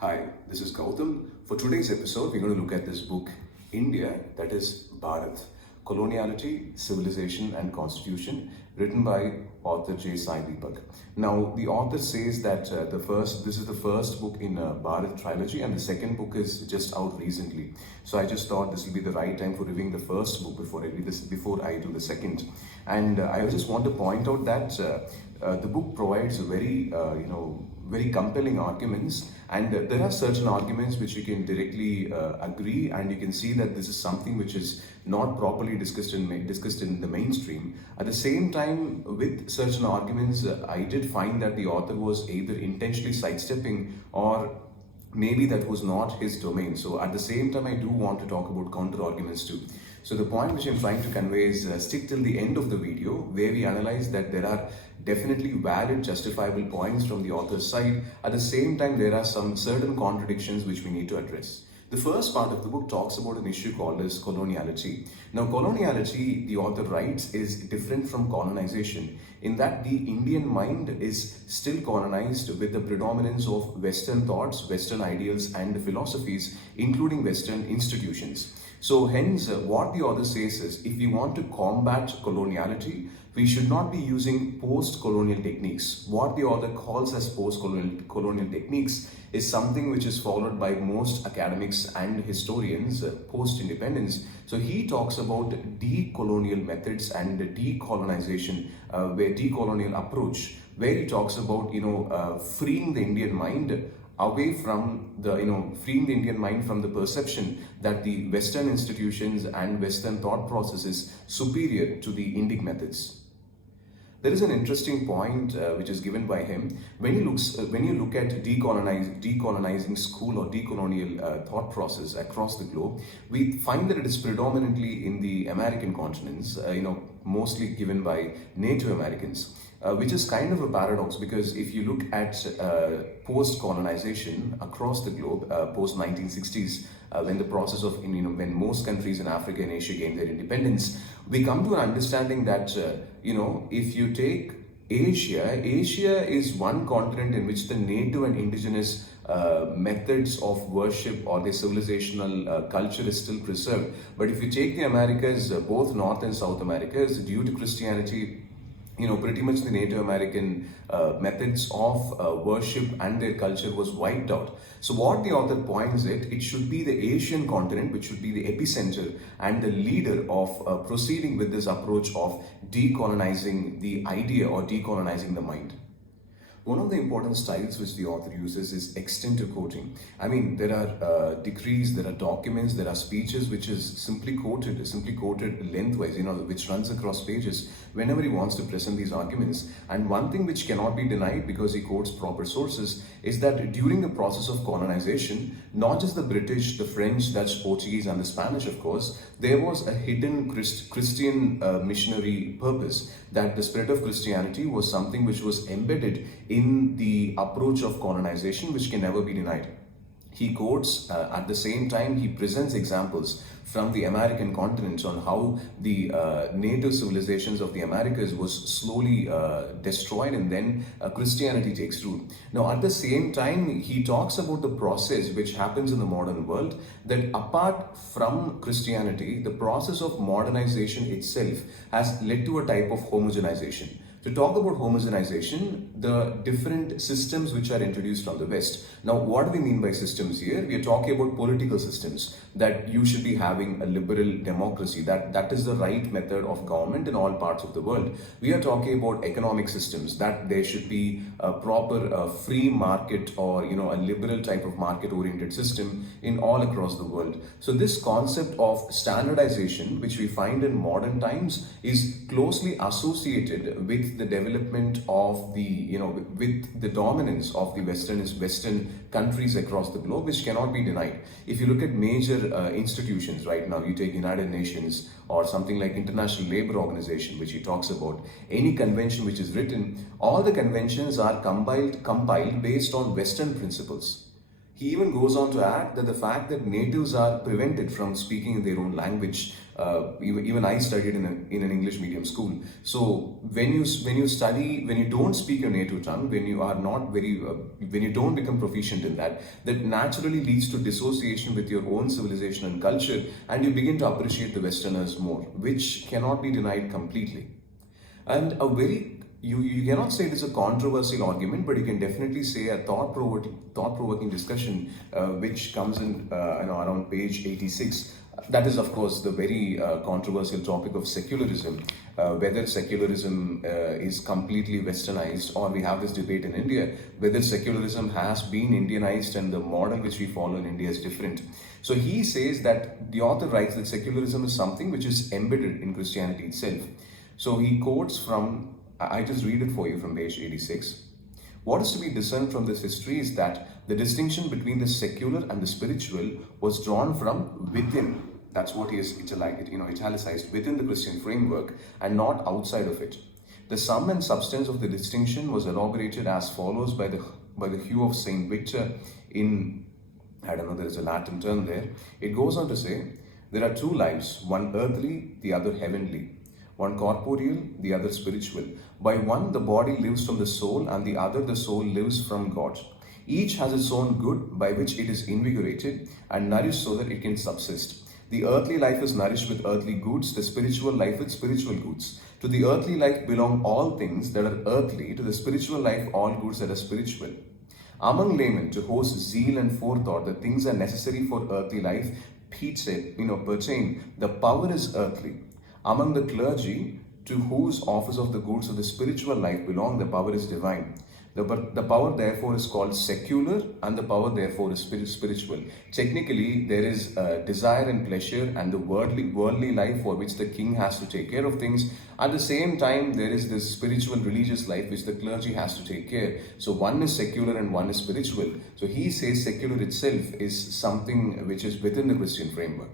Hi, this is Gautam. For today's episode, we're going to look at this book, India, that is Bharat, Coloniality, Civilization and Constitution, written by author Sai Deepak. Now, the author says that this is the first book in Bharat Trilogy, and the second book is just out recently. So I just thought this will be the right time for reviewing the first book before I do the second. And I just want to point out that the book provides a very compelling arguments, and there are certain arguments which you can directly agree, and you can see that this is something which is not properly discussed in the mainstream. At the same time, with certain arguments, I did find that the author was either intentionally sidestepping or maybe that was not his domain. So at the same time, I do want to talk about counter arguments too. So the point which I'm trying to convey is stick till the end of the video, where we analyze that there are definitely valid, justifiable points from the author's side. At the same time, there are some certain contradictions which we need to address. The first part of the book talks about an issue called as coloniality. Now, coloniality, the author writes, is different from colonization in that the Indian mind is still colonized with the predominance of Western thoughts, Western ideals and philosophies, including Western institutions. So hence, what the author says is, if we want to combat coloniality, we should not be using post-colonial techniques. What the author calls as post-colonial techniques is something which is followed by most academics and historians post-independence. So he talks about decolonial methods and decolonization, where decolonial approach, where he talks about freeing the Indian mind away from freeing the Indian mind from the perception that the Western institutions and Western thought process is superior to the Indic methods. There is an interesting point which is given by him when you look at decolonizing school or decolonial thought process across the globe. We find that it is predominantly in the American continents, mostly given by Native Americans. Which is kind of a paradox, because if you look at post-colonization across the globe, post-1960s, when the process of, when most countries in Africa and Asia gained their independence, we come to an understanding that, if you take Asia is one continent in which the native and indigenous methods of worship or the civilizational culture is still preserved. But if you take the Americas, both North and South Americas, due to Christianity, pretty much the Native American methods of worship and their culture was wiped out. So what the author points it should be the Asian continent which should be the epicenter and the leader of proceeding with this approach of decolonizing the idea or decolonizing the mind. One of the important styles which the author uses is extended quoting. I mean, there are decrees, there are documents, there are speeches which is simply quoted lengthwise, which runs across pages whenever he wants to present these arguments. And one thing which cannot be denied, because he quotes proper sources, is that during the process of colonization, not just the British, the French, Dutch, Portuguese and the Spanish, of course, there was a hidden Christian missionary purpose, that the spread of Christianity was something which was embedded in the approach of colonization, which can never be denied. He quotes, at the same time, he presents examples from the American continent on how the native civilizations of the Americas was slowly destroyed, and then Christianity takes root. Now, at the same time, he talks about the process which happens in the modern world, that apart from Christianity, the process of modernization itself has led to a type of homogenization. To talk about homogenization, the different systems which are introduced from the West. Now, what do we mean by systems here? We are talking about political systems, that you should be having a liberal democracy, that is the right method of government in all parts of the world. We are talking about economic systems, that there should be a proper free market or a liberal type of market-oriented system in all across the world. So this concept of standardization, which we find in modern times, is closely associated with the development of with the dominance of the Western countries across the globe, which cannot be denied. If you look at major institutions right now, you take United Nations or something like International Labour Organization, which he talks about, any convention which is written, all the conventions are compiled based on Western principles. He even goes on to add that the fact that natives are prevented from speaking in their own language. Even I studied in an English medium school. So when you don't speak your native tongue, when you are not very, when you don't become proficient in that, that naturally leads to dissociation with your own civilization and culture, and you begin to appreciate the Westerners more, which cannot be denied completely. And a very you cannot say it is a controversial argument, but you can definitely say a thought-provoking discussion, which comes in around page 86. That is, of course, the very controversial topic of secularism, whether secularism is completely westernized, or we have this debate in India, whether secularism has been Indianized and the model which we follow in India is different. So he says that the author writes that secularism is something which is embedded in Christianity itself. So he quotes from, I just read it for you from page 86. What is to be discerned from this history is that the distinction between the secular and the spiritual was drawn from within. That's what he is italicized, within the Christian framework and not outside of it. The sum and substance of the distinction was elaborated as follows by the hue of Saint Victor in, I don't know, there is a Latin term there. It goes on to say, there are two lives, one earthly, the other heavenly. One corporeal, the other spiritual. By one, the body lives from the soul, and the other, the soul lives from God. Each has its own good by which it is invigorated and nourished so that it can subsist. The earthly life is nourished with earthly goods, the spiritual life with spiritual goods. To the earthly life belong all things that are earthly, to the spiritual life all goods that are spiritual. Among laymen, to whose zeal and forethought the things are necessary for earthly life pertain, the power is earthly. Among the clergy, to whose office of the goods of the spiritual life belong, the power is divine. The power therefore is called secular, and the power therefore is spiritual. Technically, there is desire and pleasure and the worldly life for which the king has to take care of things. At the same time, there is this spiritual religious life which the clergy has to take care. So one is secular and one is spiritual. So he says secular itself is something which is within the Christian framework.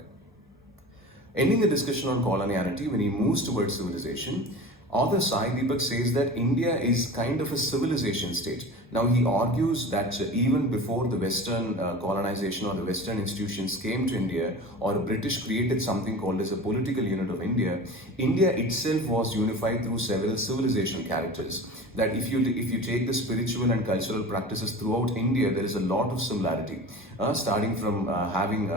Ending the discussion on coloniality, when he moves towards civilization, author Sai Deepak says that India is kind of a civilization state. Now he argues that even before the Western colonization or the Western institutions came to India, or British created something called as a political unit of India, India itself was unified through several civilization characters. That if you take the spiritual and cultural practices throughout India, there is a lot of similarity. Starting from having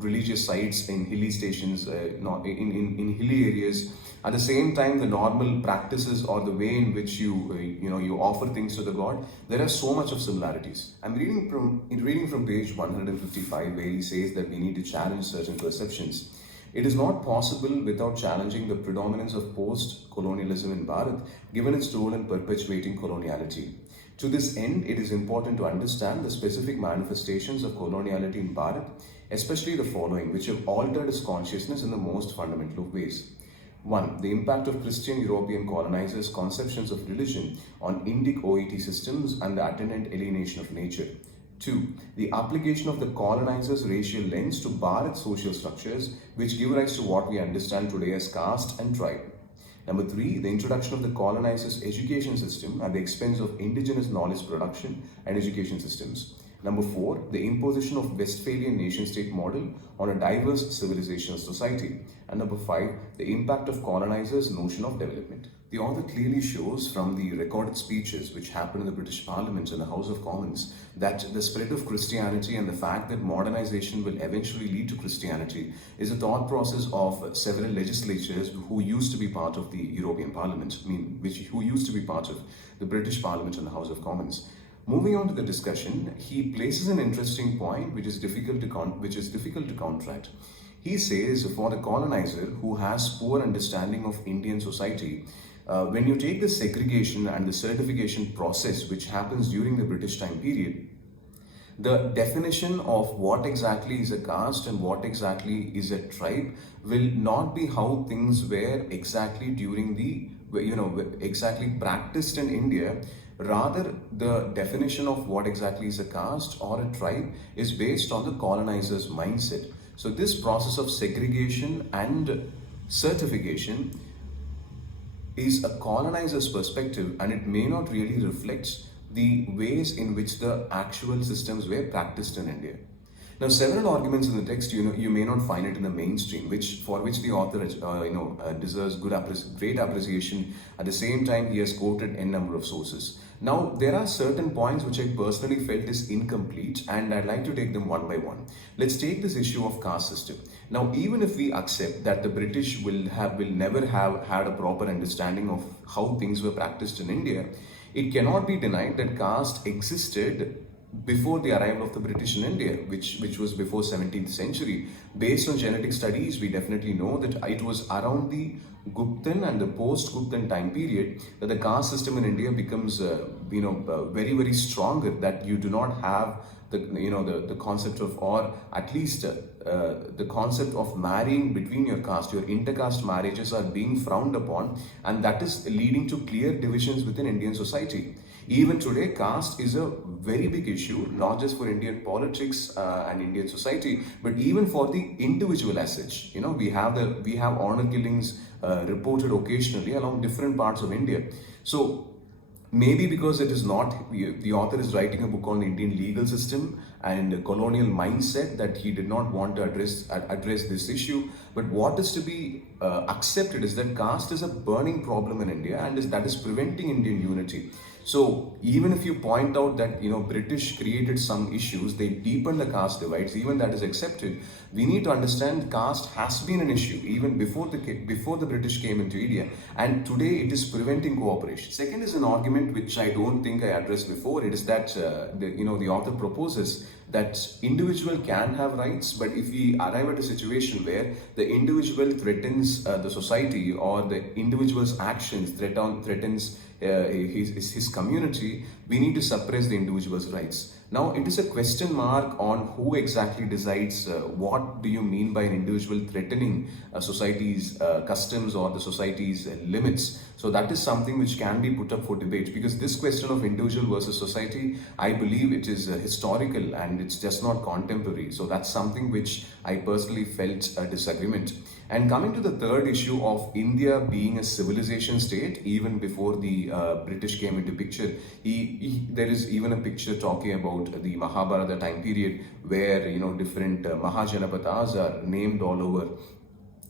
religious sites in hilly stations, in hilly areas. At the same time, the normal practices or the way in which you offer things to the god, there are so much of similarities. I'm reading from page 155, where he says that we need to challenge certain perceptions. It is not possible without challenging the predominance of post-colonialism in Bharat, given its role in perpetuating coloniality. To this end, it is important to understand the specific manifestations of coloniality in Bharat, especially the following, which have altered its consciousness in the most fundamental of ways. 1. The impact of Christian European colonizers' conceptions of religion on Indic OET systems and the attendant alienation of nature. 2. The application of the colonizers' racial lens to Bharat's social structures, which give rise to what we understand today as caste and tribe. Number 3. The introduction of the colonizers' education system at the expense of indigenous knowledge production and education systems. Number 4. The imposition of Westphalian nation-state model on a diverse civilizational society. And number 5. The impact of colonizers' notion of development. The author clearly shows from the recorded speeches which happened in the British Parliament and the House of Commons that the spread of Christianity and the fact that modernization will eventually lead to Christianity is a thought process of several legislatures who used to be part of the European Parliament, who used to be part of the British Parliament and the House of Commons. Moving on to the discussion, he places an interesting point which is difficult to counteract. He says, for the colonizer who has poor understanding of Indian society, when you take the segregation and the certification process which happens during the British time period, the definition of what exactly is a caste and what exactly is a tribe will not be how things were exactly during the, exactly practiced in India. Rather, the definition of what exactly is a caste or a tribe is based on the colonizer's mindset. So this process of segregation and certification is a colonizer's perspective, and it may not really reflect the ways in which the actual systems were practiced in India. Now, several arguments in the text, you may not find it in the mainstream, for which the author, deserves great appreciation. At the same time, he has quoted n number of sources. Now, there are certain points which I personally felt is incomplete, and I'd like to take them one by one. Let's take this issue of caste system. Now, even if we accept that the British will never have had a proper understanding of how things were practiced in India, it cannot be denied that caste existed before the arrival of the British in India, which was before 17th century. Based on genetic studies, we definitely know that it was around the Guptan and the post-Guptan time period that the caste system in India becomes, very, very stronger. That you do not have the concept of, or at least the concept of marrying between your caste. Your intercaste marriages are being frowned upon, and that is leading to clear divisions within Indian society. Even today, caste is a very big issue, not just for Indian politics and Indian society, but even for the individual as such. We have honor killings reported occasionally along different parts of India. So maybe because it is not, the author is writing a book on the Indian legal system and colonial mindset, that he did not want to address this issue. But what is to be accepted is that caste is a burning problem in India, and that is preventing Indian unity. So even if you point out that British created some issues, they deepened the caste divides, even that is accepted. We need to understand caste has been an issue even before the British came into India, and today it is preventing cooperation. Second is an argument which I don't think I addressed before. It is that the author proposes that individual can have rights, but if we arrive at a situation where the individual threatens the society, or the individual's actions threatens his community, we need to suppress the individual's rights. Now, it is a question mark on who exactly decides what do you mean by an individual threatening society's customs or the society's limits. So that is something which can be put up for debate, because this question of individual versus society, I believe it is historical and it's just not contemporary. So that's something which I personally felt a disagreement. And coming to the third issue of India being a civilization state even before the British came into picture, there is even a picture talking about the Mahabharata time period where different Mahajanapadas are named all over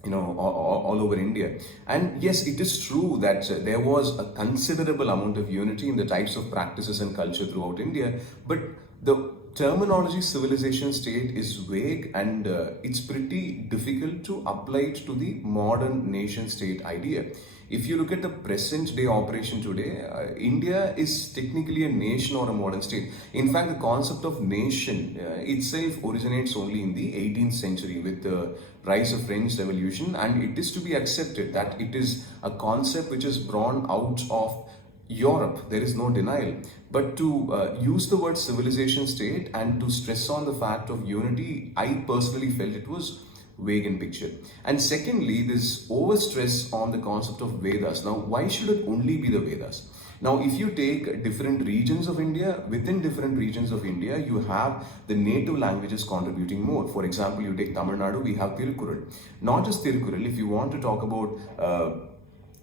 all over India. And yes, it is true that there was a considerable amount of unity in the types of practices and culture throughout India, but the terminology civilization state is vague, and it's pretty difficult to apply it to the modern nation state idea. If you look at the present day operation today, India is technically a nation or a modern state. In fact, the concept of nation itself originates only in the 18th century with the rise of French Revolution, and it is to be accepted that it is a concept which is born out of Europe. There is no denial. But to use the word civilization state and to stress on the fact of unity, I personally felt it was vague in picture. And secondly, this overstress on the concept of Vedas. Now, why should it only be the Vedas? Now, if you take different regions of India, within different regions of India, you have the native languages contributing more. For example, you take Tamil Nadu, we have Tirukkural. Not just Tirukkural, if you want to talk about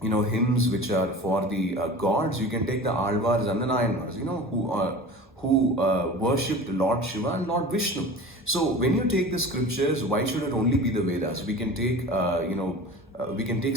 hymns which are for the gods, you can take the Alvars and the Nayanmars, who worshipped Lord Shiva and Lord Vishnu. So when you take the scriptures, why should it only be the Vedas? We can take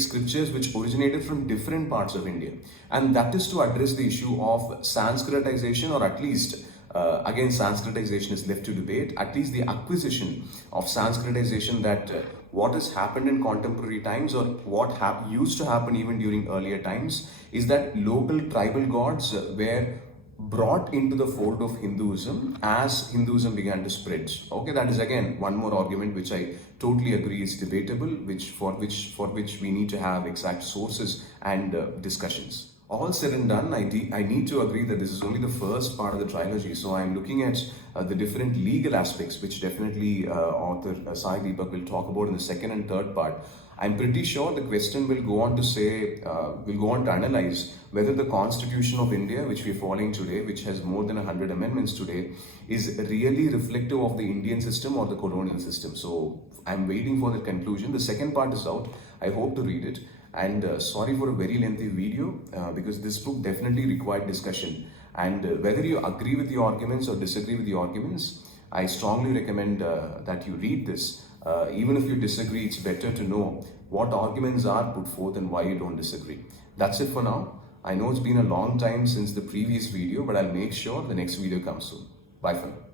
scriptures which originated from different parts of India, and that is to address the issue of Sanskritization, or at least again, Sanskritization is left to debate, at least the acquisition of Sanskritization, that what has happened in contemporary times, or what used to happen even during earlier times, is that local tribal gods were brought into the fold of Hinduism as Hinduism began to spread. Okay, that is again one more argument which I totally agree is debatable, for which we need to have exact sources and discussions. All said and done, I need to agree that this is only the first part of the trilogy. So I'm looking at the different legal aspects, which definitely author Sai Deepak will talk about in the second and third part. I'm pretty sure the question will go on to analyze whether the Constitution of India, which we're following today, which has more than 100 amendments today, is really reflective of the Indian system or the colonial system. So I'm waiting for the conclusion. The second part is out. I hope to read it. And sorry for a very lengthy video because this book definitely required discussion. And whether you agree with the arguments or disagree with the arguments, I strongly recommend that you read this. Even if you disagree, it's better to know what arguments are put forth and why you don't disagree. That's it for now. I know it's been a long time since the previous video, but I'll make sure the next video comes soon. Bye for now.